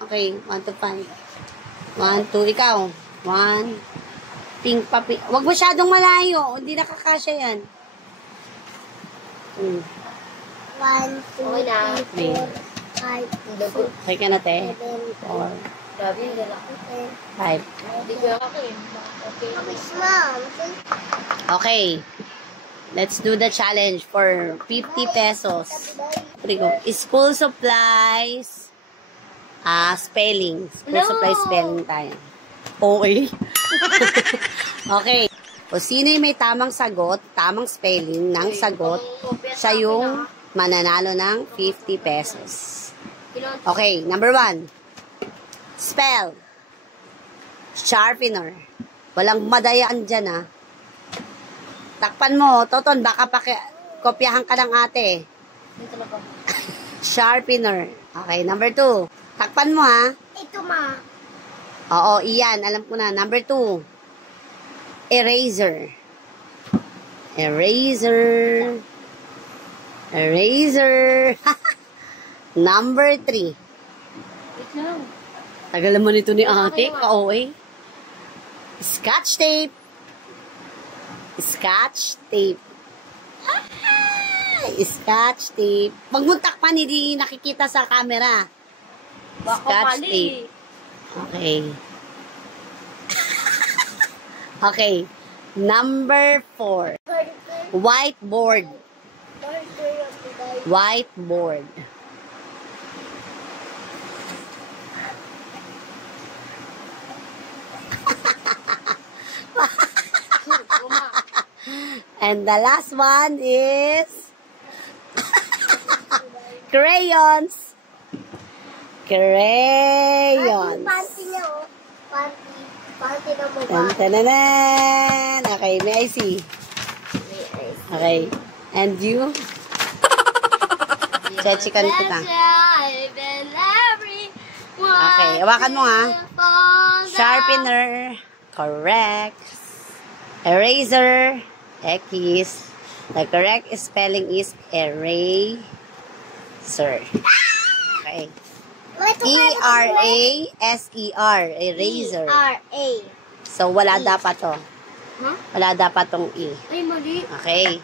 Okay, 1 to 5. 1, 2, ikaw. 1. Pink pa, pink. Huwag masyadong malayo. Hindi nakakasya yan. 1, 2, 3, 4, 5, 6, Okay ka na, te? 7, 4, Grabe yung lalaki. 5. Hindi ko okay. Okay, small. Okay. Let's do the challenge for 50 pesos. School supplies. Spelling. School supplies spelling tayo. Okay. Okay. O sino yung may tamang sagot, tamang spelling ng sagot, siya yung mananalo ng 50 pesos. Okay, number 1. Spell. Sharpener. Walang madayaan dyan, Takpan mo, Toton, baka kopyahan ka ng ate. Sharpener. Okay, number 2. Takpan mo, Ito, ma. Oo, iyan. Alam ko na. Number 2. Eraser. Eraser. Eraser. Number 3. Tagal naman ito ni ate. Kaaway. Scotch tape. Scotch tape. Scotch tape. Magmuntak pa, hindi nakikita sa camera. Scotch tape. Okay. Okay. Number 4. Whiteboard. Whiteboard. And the last one is crayons. Crayons. Panty niya, Panty. Panty na mo ba? Tan-tan-tan. Okay, may I see? Okay. And you? Chechikan kita. Okay, hawakan mo Sharpener. Correct. Eraser. X. The correct spelling is eraser. Okay. E-R-A-S-E-R. Eraser. E-R-A. So, wala dapat to. Huh? Wala dapat tong E. Ay, mali. Okay.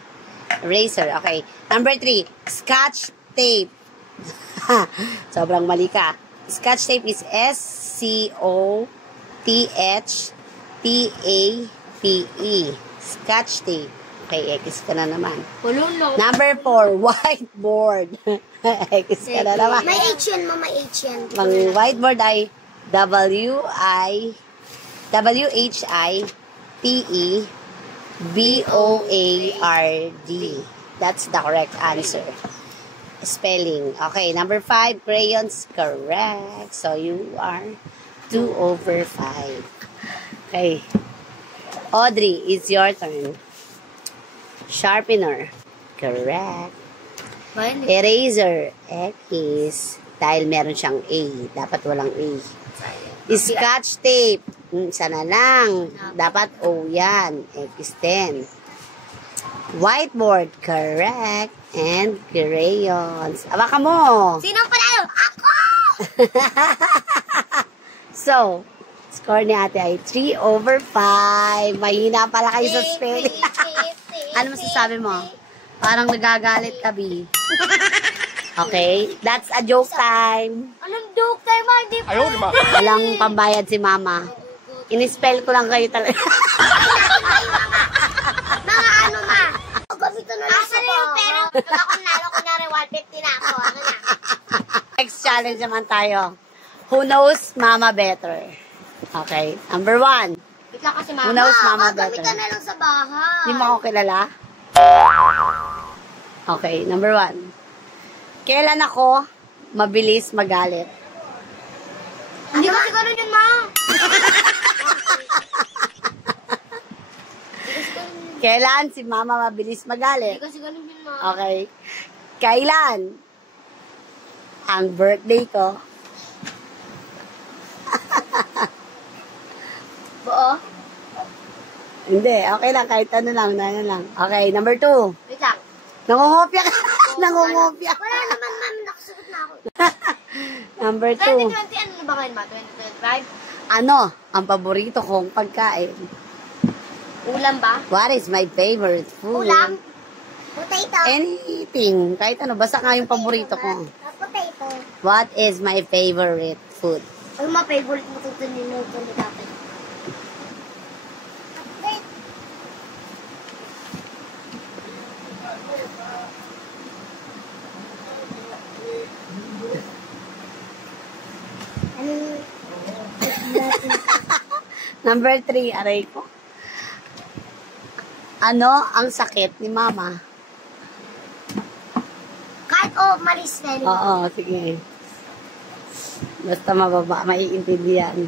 Eraser. Okay. Number 3. Scotch tape. Sobrang mali ka. Scotch tape is S-C-O-T-H-T-A-P-E. Scotch tape. Okay, X ka na naman. Number 4, whiteboard. X ka na naman. May H yan, mama, H yan. Ang whiteboard ay W-I-T-E-B-O-A-R-D. That's the correct answer. Spelling. Okay, number 5, crayons. Correct. So, you are 2/5. Okay. Audrey, it's your turn. Sharpener. Correct. Eraser. X. Dahil meron siyang A. Dapat walang A. Scotch tape. Isa na lang. Dapat O yan. X din. Whiteboard. Correct. And crayons. Awakan mo. Sinong panalo? Ako! So, score ni ate ay 3/5. Mahina pala kayo sa spelling. Ano masasabi mo? Parang nagagalit ka, B. Okay? That's a joke time. Anong joke time, ma? Hindi pa. Walang pambayad si mama. In-spell ko lang kayo talaga. Mga ano, ma? Gamitin na lang sa yung pero. Pag ako nalo, kunwari 150 na ako. Ano na? Next challenge naman tayo. Who knows mama better? Okay. Number 1. Wait lang kasi, mama. Who knows mama better? Gamitin na lang sa bahay. Hindi mo ako kilala? Okay. Number 1. Kailan ako mabilis magalit? Hindi kasi ganun yun, ma. Kailan si mama mabilis magalit? Hindi kasi ganun yun, ma. Okay. Kailan ang birthday ko? Buo? Hindi. Okay lang. Kahit ano lang. Okay. Number 2. Wait lang. Nangungopia ka. Nangungopia. Wala naman, ma'am. Nakasugot na ako. Number 2. 2020, ano ba ngayon, ma? 2025? Ano ang paborito kong pagkain? Ulam ba? What is my favorite food? Ulam? Potato. Anything. Kahit ano. Basta nga yung paborito ko. Potato. What is my favorite food? Ano mga favorite mo ito niluto ni dati? Number 3, aray ko. Ano ang sakit ni mama? Kahit malis na rin. Oo, sige. Basta mababa, maiintindihan.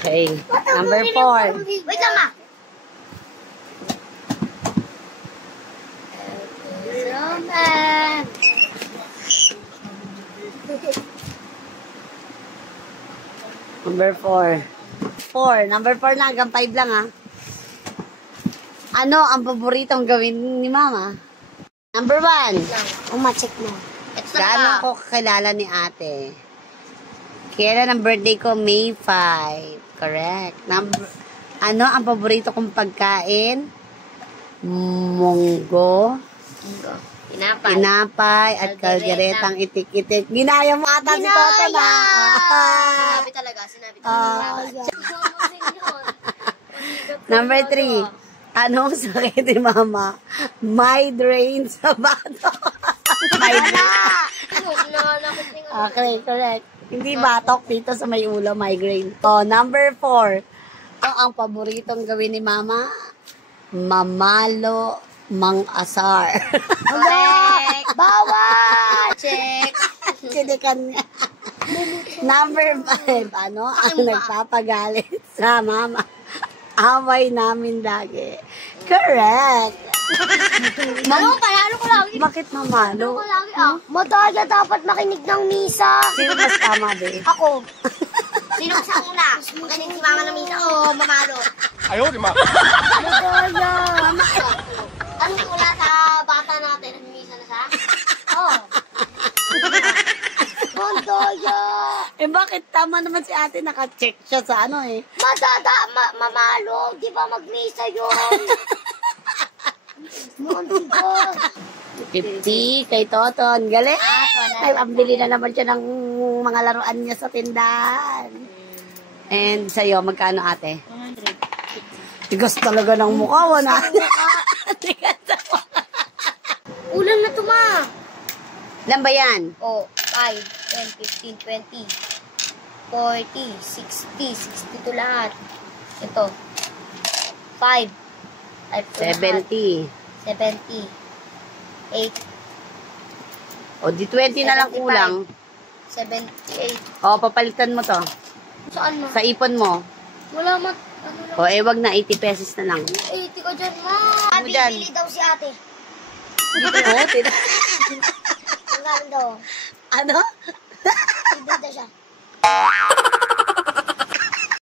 Okay. Number 4. Wait lang, ma. Roman. Number 4. 4. Number 4 na, hanggang 5 lang ha. Ano ang paboritong gawin ni mama? Number 1. Check mo. Gaano ko kakilala ni ate? Kailan ang birthday ko? May 5. Correct. Ano ang paborito kong pagkain? Munggo. Tinapay at kalderetang itik-itik. Ginaya mo ata si Toto na. Sinabi talaga. Number 3. Anong sakit ni mama? Migraine sa bato. Okay, correct. Hindi batok dito sa may ulo, migraine. Number 4. Ano ang paboritong gawin ni mama? Mamalo mang-asar. Correct. Bawal! Check. Sinikan niya. Number 5. Ano ang nagpapagalit sa mama? Away namin lagi. Correct. Panalo ko lagi. Bakit mamalo? Madaya dapat makinig ng misa. Sino mas tama, be? Ako. Sino sa una? Makinig si mama ng misa o mamalo? Ayaw, di ma. Madaya. Ang una sa bata natin, nag-misa na siya? Oo. Madaya. Eh bakit tama naman si ate naka-check siya sa ano eh? Mamalo. Di ba mag-misa yun? 50 kay Toton. Galing! Ay, pambili na naman siya ng mga laruan niya sa tindahan. And sa'yo, magkano ate? 100. Tigas talaga ng mukha, wala. Ulam na to, ma. Ilan ba yan? 5, 10, 15, 20, 40, 60 to lahat. Ito. 5. 70. 70. 8. O, di 20 na lang 75. kulang. 78. O, papalitan mo to. Saan, ma? Sa ipon mo. Wala, ma. Ano lang? O, wag na, 80 pesos na lang. 80 ka dyan, ma. Ano dyan? Bibili daw si ate. O, Ang galing daw. ano? Bibili daw siya.